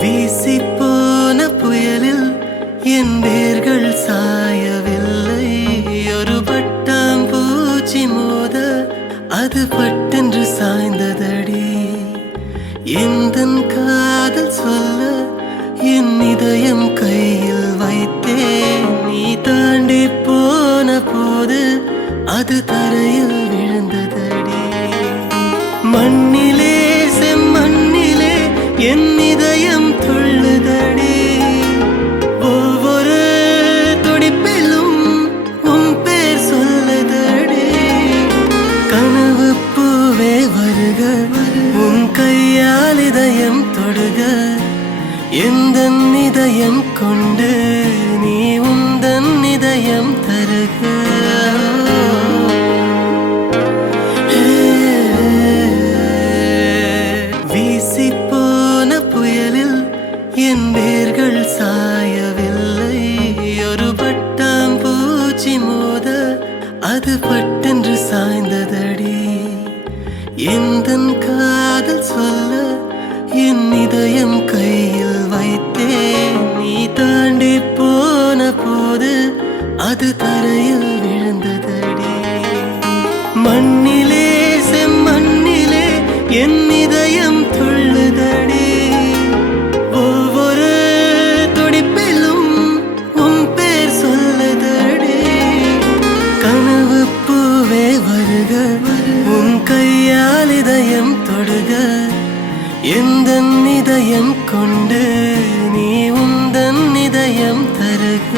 வீசிப்போன புயலில் என் வேர்கள் சாயவில்லை. ஒரு பட்டாம்பூச்சி மோத அது பட்டென்று சாய்ந்ததடி. எந்தன் காதல் சொல்ல என் இதயம் கையில் வைத்தேன். நீ தாண்டி போன போது அது தரையில் விழுந்ததடி. மண்ணிலே செம்மண்ணிலே என் இதயம் துள்ளுதடி. ஒவ்வொரு துடிப்பிலும் உன் பேர் சொல்லுதடி. கனவு பூவே வருக, உன் கையால் இதயம் தொடுக. எந்தன் இதயம் கொண்டு நீ உந்தன் இதயம் தருக. வீசிப்போன புயலில் என் வேர்கள் சாயவில்லை. ஒரு பட்டாம்பூச்சி மோத அது பட்டென்று சாய்ந்ததடி. எந்தன் காதல் சொல்ல என் இதயம் கையில் வைத்தேன். நீ தாண்டி போன போது அது தரையில் விழுந்ததடி. மண்ணிலே செம்மண்ணிலே என் இதயம் துள்ளுதடி. ஒவ்வொரு துடிப்பிலும் உன் பேர் சொல்லுதடி. கனவு பூவே வருக, உன் கையால் இதயம் தொடுக. எந்தன் இதயம் கொண்டு நீ உந்தன் இதயம் தருக.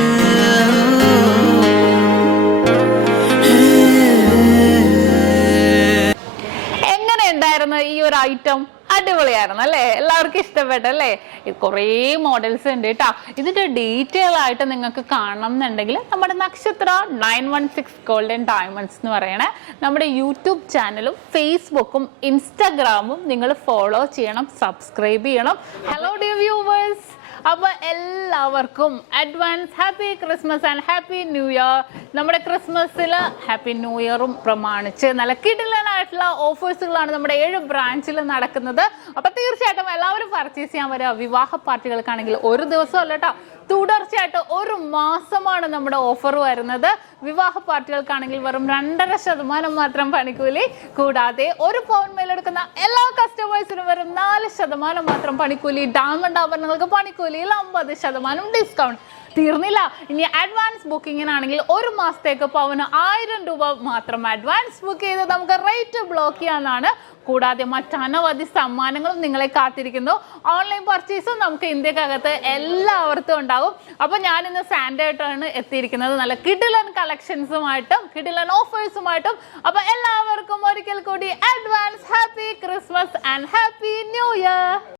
എങ്ങനെയുണ്ടായിരുന്നു ഈ ഒരു ഐറ്റം? അടിപൊളിയായിരുന്നു അല്ലേ? എല്ലാവർക്കും ഇഷ്ടപ്പെട്ടല്ലേ? കുറേ മോഡൽസ് ഉണ്ട് കേട്ടോ. ഇതിന്റെ ഡീറ്റെയിൽ ആയിട്ട് നിങ്ങൾക്ക് കാണണം എന്നുണ്ടെങ്കിൽ നമ്മുടെ നക്ഷത്ര 916 ഗോൾഡൻ ഡയമണ്ട്സ് എന്ന് പറയണേ നമ്മുടെ യൂട്യൂബ് ചാനലും ഫേസ്ബുക്കും ഇൻസ്റ്റാഗ്രാമും നിങ്ങൾ ഫോളോ ചെയ്യണം, സബ്സ്ക്രൈബ് ചെയ്യണം. ഹലോ ഡിയർ വ്യൂവേഴ്സ്, അപ്പോൾ എല്ലാവർക്കും advance happy Christmas and happy new year. നമ്മുടെ ക്രിസ്മസിൽ ഹാപ്പി ന്യൂ ഇയറും പ്രമാണിച്ച് നല്ല കിടിലനായിട്ടുള്ള ഓഫേഴ്സുകളാണ് നമ്മുടെ 7 ബ്രാഞ്ചിൽ നടക്കുന്നത്. അപ്പോൾ തീർച്ചയായിട്ടും എല്ലാവരും പർച്ചേസ് ചെയ്യാൻ വരിക. വിവാഹ പാർട്ടികൾക്കാണെങ്കിൽ ഒരു ദിവസം അല്ല കേട്ടോ, തുടർച്ചയായിട്ട് 1 മാസമാണ് നമ്മുടെ ഓഫർ വരുന്നത്. വിവാഹ പാർട്ടികൾക്കാണെങ്കിൽ വെറും 2.5% മാത്രം പണിക്കൂലി. കൂടാതെ 1 പൗണ്ട് മേലെടുക്കുന്ന എല്ലാ കസ്റ്റമേഴ്സിനും വെറും 4% മാത്രം പണിക്കൂലി. ഡയമണ്ട് ആഭരണങ്ങൾക്ക് പണിക്കൂലിയിൽ 50% ഡിസ്കൗണ്ട്. തീർന്നില്ല, ഇനി അഡ്വാൻസ് ബുക്കിങ്ങിനാണെങ്കിൽ 1 മാസത്തേക്ക് പവന് 1000 രൂപ മാത്രം അഡ്വാൻസ് ബുക്ക് ചെയ്ത് നമുക്ക് റേറ്റ് ബ്ലോക്ക് ചെയ്യാനാണ്. കൂടാതെ മറ്റനവധി സമ്മാനങ്ങളും നിങ്ങളെ കാത്തിരിക്കുന്നു. ഓൺലൈൻ പർച്ചേസും നമുക്ക് ഇന്ത്യക്കകത്ത് എല്ലാവർക്കും ഉണ്ടാകും. അപ്പോൾ ഞാനിന്ന് സാൻഡേ ആയിട്ടാണ് എത്തിയിരിക്കുന്നത്, നല്ല കിടിലൻ കളക്ഷൻസുമായിട്ടും കിടിലൻ ഓഫേഴ്സുമായിട്ടും. അപ്പോൾ എല്ലാവർക്കും ഒരിക്കൽ കൂടി advance happy Christmas and happy new year.